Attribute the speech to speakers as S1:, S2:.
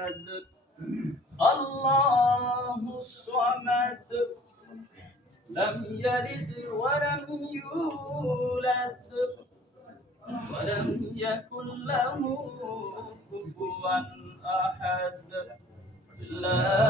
S1: الصمد الله الصمد لم يلد ولم يولد ولم يكن له كفوا احد الله